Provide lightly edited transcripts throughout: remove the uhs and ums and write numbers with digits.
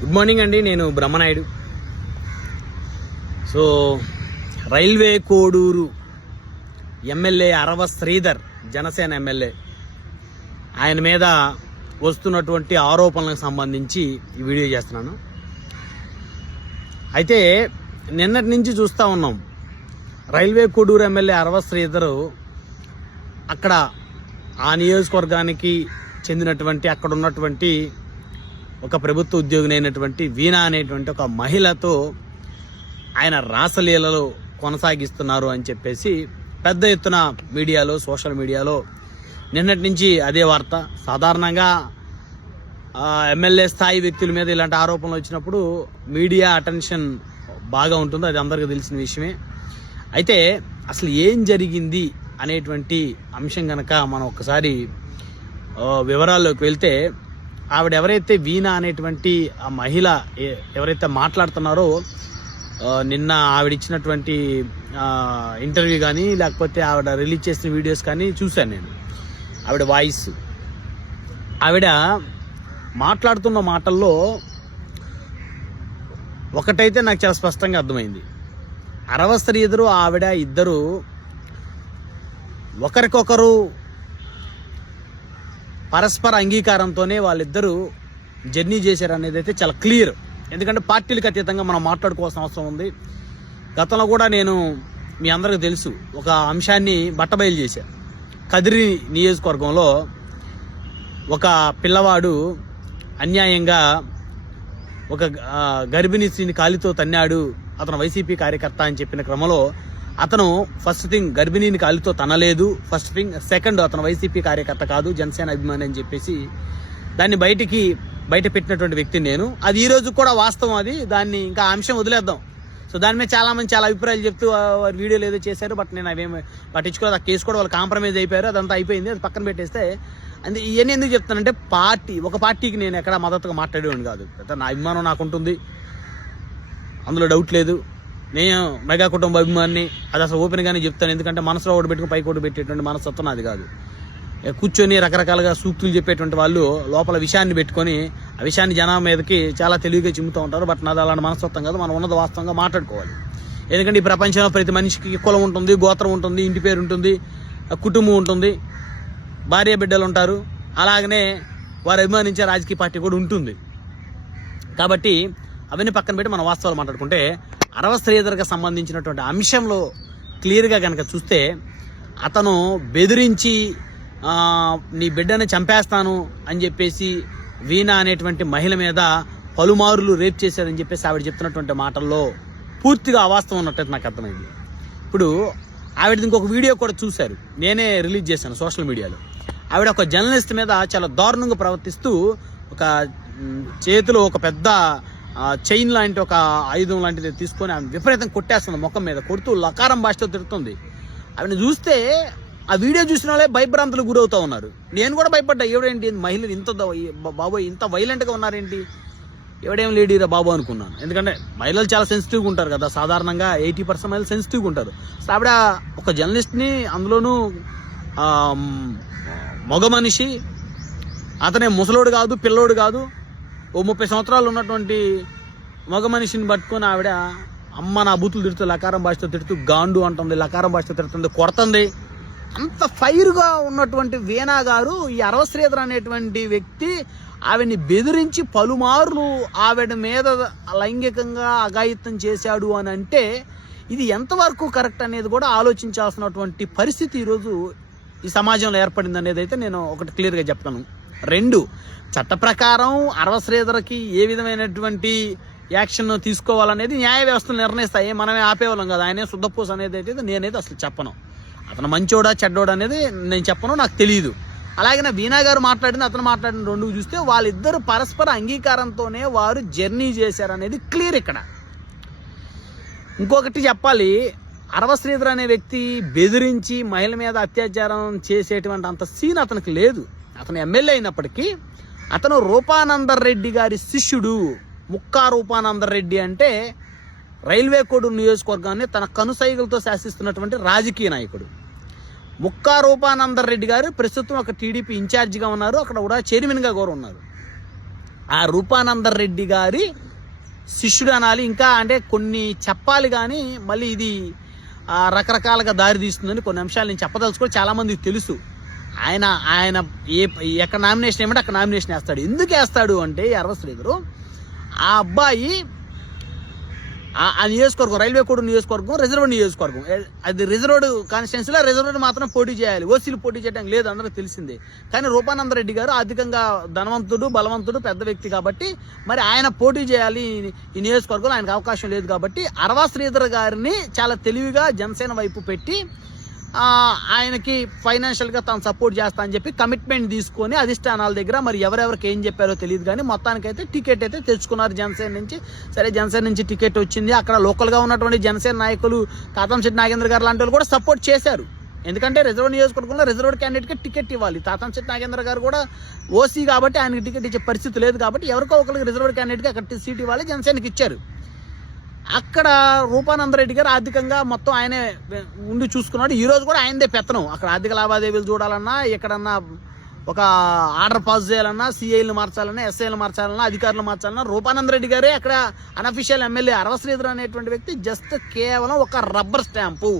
Good morning అండి. నేను Brahmanayudu. So Railway Koduru MLA Arava Sridhar, Janasena MLA, ఆయన మీద వస్తున్నటువంటి ఆరోపణలకు సంబంధించి ఈ వీడియో చేస్తున్నాను. అయితే నిన్నటి నుంచి చూస్తూ ఉన్నాం, రైల్వే కోడూరు ఎమ్మెల్యే అరవ శ్రీధర్ అక్కడ ఆ నియోజకవర్గానికి చెందినటువంటి అక్కడ ఉన్నటువంటి ఒక ప్రభుత్వ ఉద్యోగిని అయినటువంటి వీణా అనేటువంటి ఒక మహిళతో ఆయన రాసలీలలో కొనసాగిస్తున్నారు అని చెప్పేసి పెద్ద ఎత్తున మీడియాలో, సోషల్ మీడియాలో నిన్నటి నుంచి అదే వార్త. సాధారణంగా ఎమ్మెల్యే స్థాయి వ్యక్తుల మీద ఇలాంటి ఆరోపణలు వచ్చినప్పుడు మీడియా అటెన్షన్ బాగా ఉంటుంది, అది అందరికీ తెలిసిన విషయమే. అయితే అసలు ఏం జరిగింది అనేటువంటి అంశం కనుక మనం ఒకసారి వివరాల్లోకి వెళ్తే, ఆవిడ ఎవరైతే వీణా అనేటువంటి ఆ మహిళ ఎవరైతే మాట్లాడుతున్నారో, నిన్న ఆవిడ ఇచ్చినటువంటి ఇంటర్వ్యూ కానీ లేకపోతే ఆవిడ రిలీజ్ చేసిన వీడియోస్ కానీ చూశాను నేను. ఆవిడ వాయిస్, ఆవిడ మాట్లాడుతున్న మాటల్లో ఒకటైతే నాకు చాలా స్పష్టంగా అర్థమైంది. అరవ శ్రీధర్ ఆవిడ ఇద్దరు ఒకరికొకరు పరస్పర అంగీకారంతోనే వాళ్ళిద్దరూ జర్నీ చేశారనేది అయితే చాలా క్లియర్. ఎందుకంటే పార్టీలకు అతీతంగా మనం మాట్లాడుకోవాల్సిన అవసరం ఉంది. గతంలో కూడా నేను, మీ అందరికీ తెలుసు, ఒక అంశాన్ని బట్టబయలు చేశాను. కదిరి నియోజకవర్గంలో ఒక పిల్లవాడు అన్యాయంగా ఒక గర్భిణీ స్త్రీని కాలితో తన్నాడు, అతను వైసీపీ కార్యకర్త అని చెప్పిన క్రమంలో అతను ఫస్ట్ థింగ్ గర్భిణీని కాలితో తనలేదు, ఫస్ట్ థింగ్. సెకండ్, అతను వైసీపీ కార్యకర్త కాదు, జనసేన అభిమాని అని చెప్పేసి దాన్ని బయట పెట్టినటువంటి వ్యక్తిని నేను. అది ఈ రోజు కూడా వాస్తవం. అది దాన్ని ఇంకా అంశం వదిలేద్దాం. సో దాని మీద చాలా మంది చాలా అభిప్రాయాలు చెప్తూ వారి వీడియోలు ఏదో చేశారు, బట్ నేను అవేమి పట్టించుకోలేదు. ఆ కేసు కూడా వాళ్ళు కాంప్రమైజ్ అయిపోయారు, అదంతా అయిపోయింది, అది పక్కన పెట్టేస్తే. అంటే ఇవన్నీ ఎందుకు చెప్తానంటే, ఒక పార్టీకి నేను ఎక్కడ మద్దతుగా మాట్లాడేవాడిని కాదు. నా అభిమానం నాకు ఉంటుంది, అందులో డౌట్ లేదు. నేను మెగా కుటుంబ అభిమాని, అది అసలు ఓపెన్గానే చెప్తాను. ఎందుకంటే మనసులో ఒకటి పెట్టుకుని పైకి ఒకటి పెట్టేటువంటి మనస్తత్వం అది కాదు. కూర్చొని రకరకాలుగా సూక్తులు చెప్పేటువంటి వాళ్ళు లోపల విషయాన్ని పెట్టుకొని ఆ విషయాన్ని జనం మీదకి చాలా తెలివిగా చిమ్ముతూ ఉంటారు. బట్ నాది అలాంటి మనస్తత్వం కాదు. మనం ఉన్నది వాస్తవంగా మాట్లాడుకోవాలి. ఎందుకంటే ఈ ప్రపంచంలో ప్రతి మనిషికి కులం ఉంటుంది, గోత్రం ఉంటుంది, ఇంటి పేరు ఉంటుంది, కుటుంబం ఉంటుంది, భార్య బిడ్డలు ఉంటారు. అలాగనే వారు అభిమానించే రాజకీయ పార్టీ కూడా ఉంటుంది. కాబట్టి అవన్నీ పక్కన పెట్టి మనం వాస్తవాలు మాట్లాడుకుంటే, అరవ శ్రీధర్కి సంబంధించినటువంటి అంశంలో క్లియర్గా కనుక చూస్తే, అతను బెదిరించి నీ బిడ్డని చంపేస్తాను అని చెప్పేసి వీణా అనేటువంటి మహిళ మీద పలుమారులు రేప్ చేశాడని చెప్పేసి ఆవిడ చెప్తున్నటువంటి మాటల్లో పూర్తిగా అవాస్తవం ఉన్నట్టు నాకు అర్థమైంది. ఇప్పుడు ఆవిడ ఇంకొక వీడియో కూడా చూశారు, నేనే రిలీజ్ చేశాను సోషల్ మీడియాలో. ఆవిడ ఒక జర్నలిస్ట్ మీద చాలా దారుణంగా ప్రవర్తిస్తూ ఒక చేతిలో ఒక పెద్ద చైన్ లాంటి ఒక ఆయుధం లాంటిది తీసుకొని ఆమె విపరీతం కొట్టేస్తుంది, ముఖం మీద కొడుతూ లకారం భాషతో తిడుతుంది. ఆవిడని చూస్తే ఆ వీడియో చూసిన వాళ్ళే భయభ్రాంతులు గురవుతూ ఉన్నారు. నేను కూడా భయపడ్డా, ఎవడేంటి మహిళలు ఇంత బాబోయ్ ఇంత వైలెంట్గా ఉన్నారేంటి, ఎవడేం లేడీరా బాబు అనుకున్నాను. ఎందుకంటే మహిళలు చాలా సెన్సిటివ్గా ఉంటారు కదా, సాధారణంగా 80% మహిళలు సెన్సిటివ్గా ఉంటారు. సో ఆవిడ ఒక జర్నలిస్ట్ని, అందులోనూ మగ మనిషి, అతనే ముసలోడు కాదు, పిల్లోడు కాదు, ఓ 30 సంవత్సరాలు ఉన్నటువంటి మగ మనిషిని పట్టుకొని ఆవిడ అమ్మ నా బూతులు తిడుతూ లకారం భాషతో తిడుతూ గాండు అంటుంది, లకారం భాషతో తిడుతుంది, కొడుతుంది. అంత ఫైర్గా ఉన్నటువంటి వీణా గారు, ఈ అరవ శ్రీధర్ అనేటువంటి వ్యక్తి ఆవిడ్ని బెదిరించి పలుమార్లు ఆవిడ మీద లైంగికంగా అఘాయిత్యం చేశాడు అని అంటే, ఇది ఎంతవరకు కరెక్ట్ అనేది కూడా ఆలోచించాల్సినటువంటి పరిస్థితి ఈరోజు ఈ సమాజంలో ఏర్పడింది అనేది అయితే నేను ఒకటి క్లియర్గా చెప్తాను. 2, చట్ట ప్రకారం అరవ శ్రీధర్కి ఏ విధమైనటువంటి యాక్షన్ తీసుకోవాలనేది న్యాయ వ్యవస్థలు నిర్ణయిస్తాయి, మనమే ఆపేవాళ్ళం కదా. ఆయనే శుద్ధపూస అనేది అయితే నేనైతే అసలు చెప్పను. అతను మంచోడా చెడ్డోడా అనేది నేను చెప్పను, నాకు తెలియదు. అలాగే వీణా గారు మాట్లాడింది, అతను మాట్లాడిన రెండు చూస్తే వాళ్ళిద్దరు పరస్పర అంగీకారంతోనే వారు జర్నీ చేశారనేది క్లియర్ ఇక్కడ. ఇంకొకటి చెప్పాలి, అరవ శ్రీధర్ అనే వ్యక్తి బెదిరించి మహిళ మీద అత్యాచారం చేసేటువంటి అంత సీన్ అతనికి లేదు. అతను ఎమ్మెల్యే అయినప్పటికీ అతను రూపానందర్ రెడ్డి గారి శిష్యుడు. ముక్కా రూపానందర్ రెడ్డి అంటే రైల్వే కోడూరు నియోజకవర్గాన్ని తన కనుసైగలతో శాసిస్తున్నటువంటి రాజకీయ నాయకుడు. ముక్కా రూపానందర్ రెడ్డి గారు ప్రస్తుతం ఒక టీడీపీ ఇన్ఛార్జిగా ఉన్నారు, అక్కడ కూడా చైర్మన్గా కూడా ఉన్నారు. ఆ రూపానందరెడ్డి గారి శిష్యుడు అనాలి, ఇంకా అంటే కొన్ని చెప్పాలి కానీ మళ్ళీ ఇది రకరకాలుగా దారి తీస్తుందని కొన్ని అంశాలు నేను చెప్పదలుచుకో. చాలామందికి తెలుసు ఆయన ఎక్కడ నామినేషన్ ఏమంటే అక్కడ నామినేషన్ వేస్తాడు. ఎందుకు వేస్తాడు అంటే అరవ శ్రీధరు ఆ అబ్బాయి ఆ నియోజకవర్గం రైల్వే కోడ్ నియోజకవర్గం రిజర్వ్డ్ నియోజకవర్గం, అది రిజర్వ్డ్ కాన్స్టిట్యున్సీలో రిజర్వ్డ్ మాత్రం పోటీ చేయాలి, ఓసీలు పోటీ చేయడానికి లేదు, అందరికీ తెలిసిందే. కానీ రూపానందరెడ్డి గారు అధికంగా ధనవంతుడు బలవంతుడు పెద్ద వ్యక్తి కాబట్టి మరి ఆయన పోటీ చేయాలి ఈ నియోజకవర్గంలో, ఆయనకు అవకాశం లేదు కాబట్టి అరవ శ్రీధర్ గారిని చాలా తెలివిగా జనసేన వైపు పెట్టి ఆయనకి ఫైనాన్షియల్గా తాను సపోర్ట్ చేస్తా అని చెప్పి కమిట్మెంట్ తీసుకొని అధిష్టానాల దగ్గర మరి ఎవరెవరికి ఏం చెప్పారో తెలియదు కానీ మొత్తానికైతే టికెట్ అయితే తెచ్చుకున్నారు జనసేన నుంచి. సరే జనసేన నుంచి టికెట్ వచ్చింది. అక్కడ లోకల్గా ఉన్నటువంటి జనసేన నాయకులు తాతంశెట్టి నాగేంద్ర గారు లాంటి వాళ్ళు కూడా సపోర్ట్ చేశారు. ఎందుకంటే రిజర్వ్ నియోజకవర్గంలో రిజర్వ్డ్ క్యాండిడేట్కి టికెట్ ఇవ్వాలి. తాతంశెట్టి నాగేంద్ర గారు కూడా ఓసీ కాబట్టి ఆయనకి టికెట్ ఇచ్చే పరిస్థితి లేదు కాబట్టి ఎవరికో ఒకరికి రిజర్వ్డ్ క్యాండిడేట్కి అక్కడ సీట్ ఇవ్వాలి, జనసేనకి ఇచ్చారు. అక్కడ రూపానందరెడ్డి గారు ఆర్థికంగా మొత్తం ఆయనే ఉండి చూసుకున్నాడు. ఈరోజు కూడా ఆయనదే పెత్తనం. అక్కడ ఆర్థిక లావాదేవీలు చూడాలన్నా, ఎక్కడన్నా ఒక ఆర్డర్ పాస్ చేయాలన్నా, సిఐలు మార్చాలన్నా, ఎస్ఐలు మార్చాలన్నా, అధికారులు మార్చాలన్నా రూపానందరెడ్డి గారే అక్కడ అనఫిషియల్ ఎమ్మెల్యే. అరవ శ్రీధర్ అనేటువంటి వ్యక్తి జస్ట్ కేవలం ఒక రబ్బర్ స్టాంపు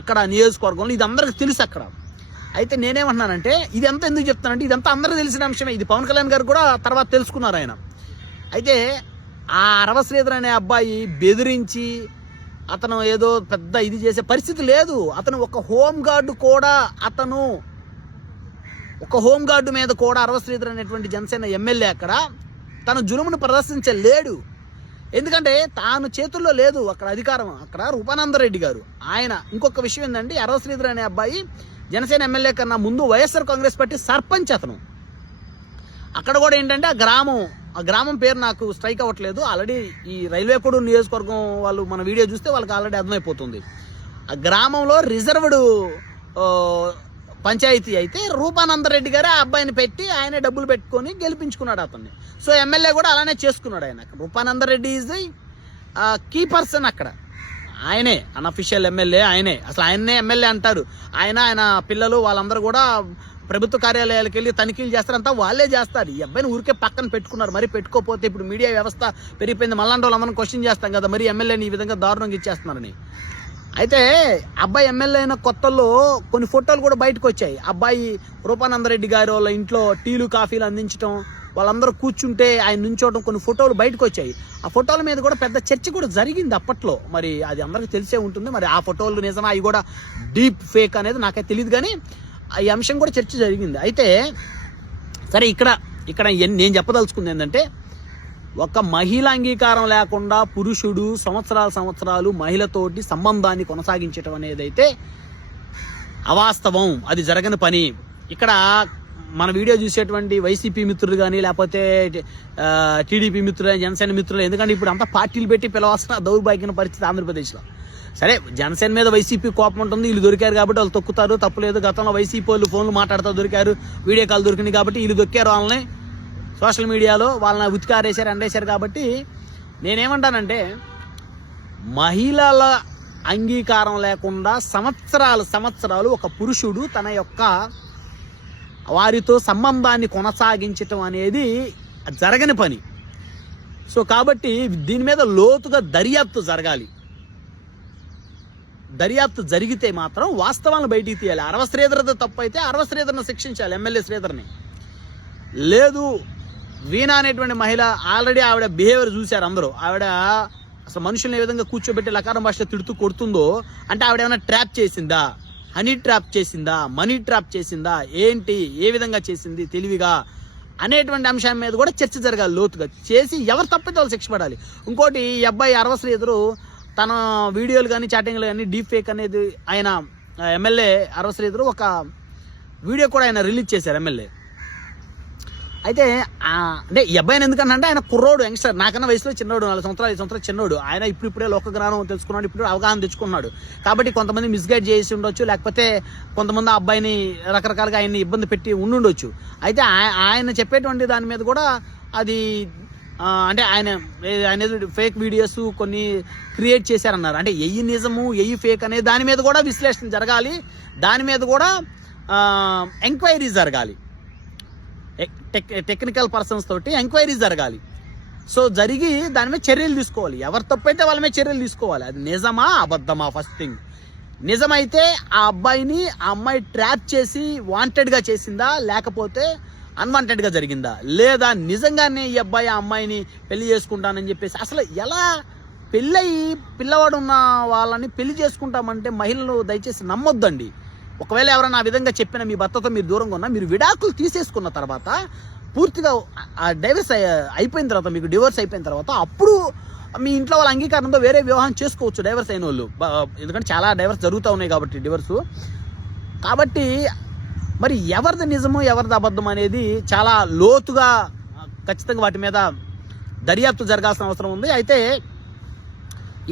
అక్కడ నియోజకవర్గంలో. ఇది అందరికీ తెలుసు అక్కడ. అయితే నేనేమంటున్నానంటే ఇదంతా ఎందుకు చెప్తానంటే ఇదంతా అందరికీ తెలిసిన అంశమే. ఇది పవన్ కళ్యాణ్ గారు కూడా తర్వాత తెలుసుకున్నారు ఆయన. అయితే ఆ అరవ శ్రీధర్ అనే అబ్బాయి బెదిరించి అతను ఏదో పెద్ద ఇది చేసే పరిస్థితి లేదు. అతను ఒక హోంగార్డు మీద కూడా అరవ శ్రీధర్ అనేటువంటి జనసేన ఎమ్మెల్యే అక్కడ తన జులుమును ప్రదర్శించలేడు. ఎందుకంటే తాను చేతుల్లో లేదు అక్కడ అధికారం. అక్కడ రూపానందరెడ్డి గారు ఆయన. ఇంకొక విషయం ఏంటంటే అరవ శ్రీధర్ అనే అబ్బాయి జనసేన ఎమ్మెల్యే కన్నా ముందు వైఎస్ఆర్ కాంగ్రెస్ పార్టీ సర్పంచ్ అతను. అక్కడ కూడా ఏంటంటే ఆ గ్రామం పేరు నాకు స్ట్రైక్ అవ్వట్లేదు. ఆల్రెడీ ఈ రైల్వే కోడ్ నియోజకవర్గం వాళ్ళు మన వీడియో చూస్తే వాళ్ళకి ఆల్రెడీ అర్థమైపోతుంది. ఆ గ్రామంలో రిజర్వ్డ్ పంచాయతీ అయితే రూపానందరెడ్డి గారే ఆ అబ్బాయిని పెట్టి ఆయనే డబ్బులు పెట్టుకొని గెలిపించుకున్నాడు అతన్ని. సో ఎమ్మెల్యే కూడా అలానే చేసుకున్నాడు ఆయన. Rupanandareddy is the key person అక్కడ. ఆయనే అన్అఫిషియల్ ఎమ్మెల్యే, ఆయనే అసలు ఆయన్నే ఎమ్మెల్యే అంటారు. ఆయన పిల్లలు వాళ్ళందరూ కూడా ప్రభుత్వ కార్యాలయాలకు వెళ్ళి తనిఖీలు చేస్తారంతా వాళ్ళే చేస్తారు. ఈ అబ్బాయిని ఊరికే పక్కన పెట్టుకున్నారు. మరి పెట్టుకోకపోతే ఇప్పుడు మీడియా వ్యవస్థ పెరిగిపోయింది, మళ్ళంటి వాళ్ళు మనం క్వశ్చన్ చేస్తాం కదా, మరి ఎమ్మెల్యేని ఈ విధంగా దారుణంగా ఇచ్చేస్తున్నారని. అయితే అబ్బాయి ఎమ్మెల్యే అయిన కొత్తల్లో కొన్ని ఫోటోలు కూడా బయటకు వచ్చాయి. అబ్బాయి రూపానందరెడ్డి గారి వాళ్ళ ఇంట్లో టీలు కాఫీలు అందించడం, వాళ్ళందరూ కూర్చుంటే ఆయన నుంచోవడం, కొన్ని ఫోటోలు బయటకు వచ్చాయి. ఆ ఫోటోల మీద కూడా పెద్ద చర్చ కూడా జరిగింది అప్పట్లో. మరి అది అందరికీ తెలిసే ఉంటుంది. మరి ఆ ఫోటోలు నిజమా అవి కూడా డీప్ ఫేక్ అనేది నాకైతే తెలియదు, కానీ ఈ అంశం కూడా చర్చ జరిగింది. అయితే సరే ఇక్కడ నేను చెప్పదలుచుకుంది ఏంటంటే ఒక మహిళ అంగీకారం లేకుండా పురుషుడు సంవత్సరాలు మహిళతోటి సంబంధాన్ని కొనసాగించడం అనేది అయితే అవాస్తవం, అది జరగని పని. ఇక్కడ మన వీడియో చూసేటువంటి వైసీపీ మిత్రులు కానీ లేకపోతే టీడీపీ మిత్రులు, జనసేన మిత్రులు, ఎందుకంటే ఇప్పుడు అంతా పార్టీలు పెట్టి పిలవాల్సిన దౌర్భాగ్యమైన పరిస్థితి ఆంధ్రప్రదేశ్లో. సరే జనసేన మీద వైసీపీ కోపం ఉంటుంది, వీళ్ళు దొరికారు కాబట్టి వాళ్ళు తొక్కుతారు, తప్పులేదు. గతంలో వైసీపీ వాళ్ళు ఫోన్లు మాట్లాడుతూ దొరికారు, వీడియో కాల్ దొరికినాయి కాబట్టి వీళ్ళు దొక్కారు వాళ్ళని సోషల్ మీడియాలో, వాళ్ళని ఉతికారేశారు అండేశారు. కాబట్టి నేనేమంటానంటే మహిళల అంగీకారం లేకుండా సంవత్సరాలు ఒక పురుషుడు తన యొక్క వారితో సంబంధాన్ని కొనసాగించటం అనేది జరగని పని. సో కాబట్టి దీని మీద లోతుగా దర్యాప్తు జరగాలి. దర్యాప్తు జరిగితే మాత్రం వాస్తవాలను బయటికి తీయాలి. అరవ శ్రీధర్ది తప్పు అయితే అరవ శ్రీధర్ని శిక్షించాలి, ఎమ్మెల్యే శ్రీధర్ని. లేదు వీణా అనేటువంటి మహిళ ఆల్రెడీ ఆవిడ బిహేవియర్ చూశారు అందరూ. ఆవిడ అసలు మనుషుల్ని ఏ విధంగా కూర్చోబెట్టి లకారం భాషలో తిడుతూ కొడుతుందో అంటే ఆవిడ ఏమైనా ట్రాప్ చేసిందా, హనీ ట్రాప్ చేసిందా, మనీ ట్రాప్ చేసిందా, ఏంటి, ఏ విధంగా చేసింది తెలివిగా అనేటువంటి అంశం మీద కూడా చర్చ జరగాలి లోతుగా. చేసి ఎవరు తప్పితే వాళ్ళు శిక్ష పడాలి. ఇంకోటి ఈ అబ్బాయి అరవ శ్రీధరు తన వీడియోలు కానీ చాటింగ్లు కానీ డీప్ ఫేక్ అనేది ఆయన ఎమ్మెల్యే అరవ శ్రీధరు ఒక వీడియో కూడా ఆయన రిలీజ్ చేశారు ఎమ్మెల్యే. అయితే అంటే ఈ అబ్బాయిని ఎందుకంటే ఆయన కుర్రోడు, యంగ్స్టర్, నాకన్నా వయసులో చిన్నోడు, 4 సంవత్సరాలు 5 సంవత్సరాలు చిన్నోడు. ఆయన ఇప్పుడే లోక జ్ఞానం తెలుసుకున్నాడు, ఇప్పుడు అవగాహన తెచ్చుకున్నాడు. కాబట్టి కొంతమంది మిస్గైడ్ చేసి ఉండొచ్చు, లేకపోతే కొంతమంది ఆ అబ్బాయిని రకరకాలుగా ఆయన్ని ఇబ్బంది పెట్టి ఉండుండొచ్చు. అయితే ఆయన చెప్పేటువంటి దాని మీద కూడా అది అంటే ఆయన ఫేక్ వీడియోస్ కొన్ని క్రియేట్ చేశారన్నారు. అంటే ఎయ్యి నిజము ఎయ్యి ఫేక్ అనే దాని మీద కూడా విశ్లేషణ జరగాలి, దాని మీద కూడా ఎంక్వైరీ జరగాలి. టెక్నికల్ పర్సన్స్ తోటి ఎంక్వైరీ జరగాలి. సో జరిగి దాని మీద చర్యలు తీసుకోవాలి. ఎవరు తప్పైతే వాళ్ళ మీద చర్యలు తీసుకోవాలి. అది నిజమా అబద్ధమా? ఫస్ట్ థింగ్, నిజమైతే ఆ అమ్మాయి ట్రాప్ చేసి వాంటెడ్గా చేసిందా, లేకపోతే అన్వాంటెడ్గా జరిగిందా, లేదా నిజంగానే ఈ అబ్బాయి ఆ అమ్మాయిని పెళ్లి చేసుకుంటానని చెప్పేసి, అసలు ఎలా పెళ్ళయి పిల్లవాడు ఉన్న వాళ్ళని పెళ్లి చేసుకుంటామంటే మహిళలు దయచేసి నమ్మొద్దండి. ఒకవేళ ఎవరైనా ఆ విధంగా చెప్పినా, మీ భర్తతో మీరు దూరంగా ఉన్నా, మీరు విడాకులు తీసేసుకున్న తర్వాత పూర్తిగా ఆ డైవర్స్ అయిపోయిన తర్వాత, మీకు డివోర్స్ అయిపోయిన తర్వాత, అప్పుడు మీ ఇంట్లో వాళ్ళ అంగీకారంతో వేరే వివాహం చేసుకోవచ్చు డైవర్స్ అయిన వాళ్ళు. ఎందుకంటే చాలా డైవర్స్ జరుగుతూ ఉన్నాయి కాబట్టి, డివోర్సు కాబట్టి. మరి ఎవరిది నిజము ఎవరిది అబద్ధం అనేది చాలా లోతుగా ఖచ్చితంగా వాటి మీద దర్యాప్తు జరగాల్సిన అవసరం ఉంది. అయితే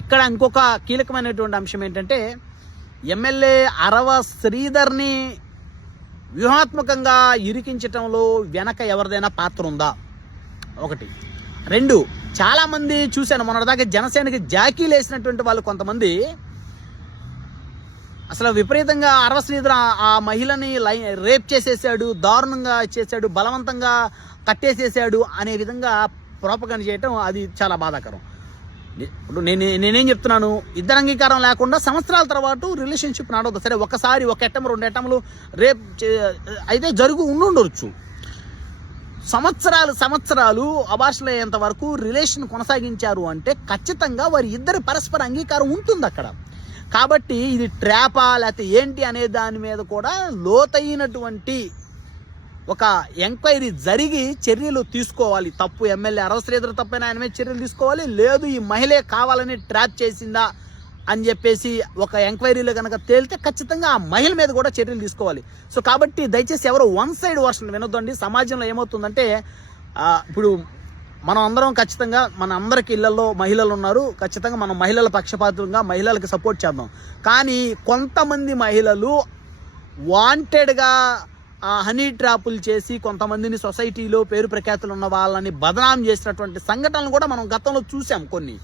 ఇక్కడ ఇంకొక కీలకమైనటువంటి అంశం ఏంటంటే, ఎమ్మెల్యే అరవ శ్రీధర్ని వ్యూహాత్మకంగా ఇరికించటంలో వెనక ఎవరిదైనా పాత్ర ఉందా? ఒకటి. రెండు, చాలామంది చూశాను మొన్నటిదాకా జనసేనకి జాకీలు వేసినటువంటి వాళ్ళు కొంతమంది అసలు విపరీతంగా అరవ శ్రీధర్ ఆ మహిళని రేప్ చేసేసాడు, దారుణంగా చేశాడు, బలవంతంగా కట్టేసేసాడు అనే విధంగా ప్రోపగండ చేయటం అది చాలా బాధాకరం. ఇప్పుడు నేనేం చెప్తున్నాను, ఇద్దరు అంగీకారం లేకుండా సంవత్సరాల తర్వాత రిలేషన్షిప్ నడవద్దు. సరే, ఒకసారి ఒక ఎట్టం 2 ఎట్టములు రేప్ అయితే ఉండొచ్చు. సంవత్సరాలు అబార్షన్ అయ్యేంత వరకు రిలేషన్ కొనసాగించారు అంటే ఖచ్చితంగా వారి ఇద్దరి పరస్పర అంగీకారం ఉంటుంది అక్కడ. కాబట్టి ఇది ట్రాపా లేకపోతే ఏంటి అనే దాని మీద కూడా లోతైనటువంటి ఒక ఎంక్వైరీ జరిగి చర్యలు తీసుకోవాలి. తప్పు ఎమ్మెల్యే అరవ శ్రీధర్ తప్పైనా ఆయన మీద చర్యలు తీసుకోవాలి. లేదు ఈ మహిళే కావాలని ట్రాప్ చేసిందా అని చెప్పేసి ఒక ఎంక్వైరీలో కనుక తేలితే ఖచ్చితంగా ఆ మహిళ మీద కూడా చర్యలు తీసుకోవాలి. సో కాబట్టి దయచేసి ఎవరు వన్ సైడ్ వర్షన్ వినొద్దండి. సమాజంలో ఏమవుతుందంటే, ఇప్పుడు మనం అందరం ఖచ్చితంగా, మన అందరికి ఇళ్లలో మహిళలు ఉన్నారు, ఖచ్చితంగా మనం మహిళల పక్షపాతంగా మహిళలకు సపోర్ట్ చేద్దాం. కానీ కొంతమంది మహిళలు వాంటెడ్గా హనీ ట్రాపులు చేసి కొంతమందిని సొసైటీలో పేరు ప్రఖ్యాతులు ఉన్న వాళ్ళని బదనాం చేసినటువంటి సంఘటనలు కూడా మనం గతంలో చూసాం కొన్ని.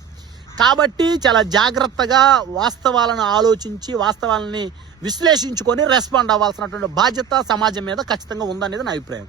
కాబట్టి చాలా జాగ్రత్తగా వాస్తవాలను ఆలోచించి వాస్తవాలని విశ్లేషించుకొని రెస్పాండ్ అవ్వాల్సినటువంటి బాధ్యత సమాజం మీద ఖచ్చితంగా ఉందనేది నా అభిప్రాయం.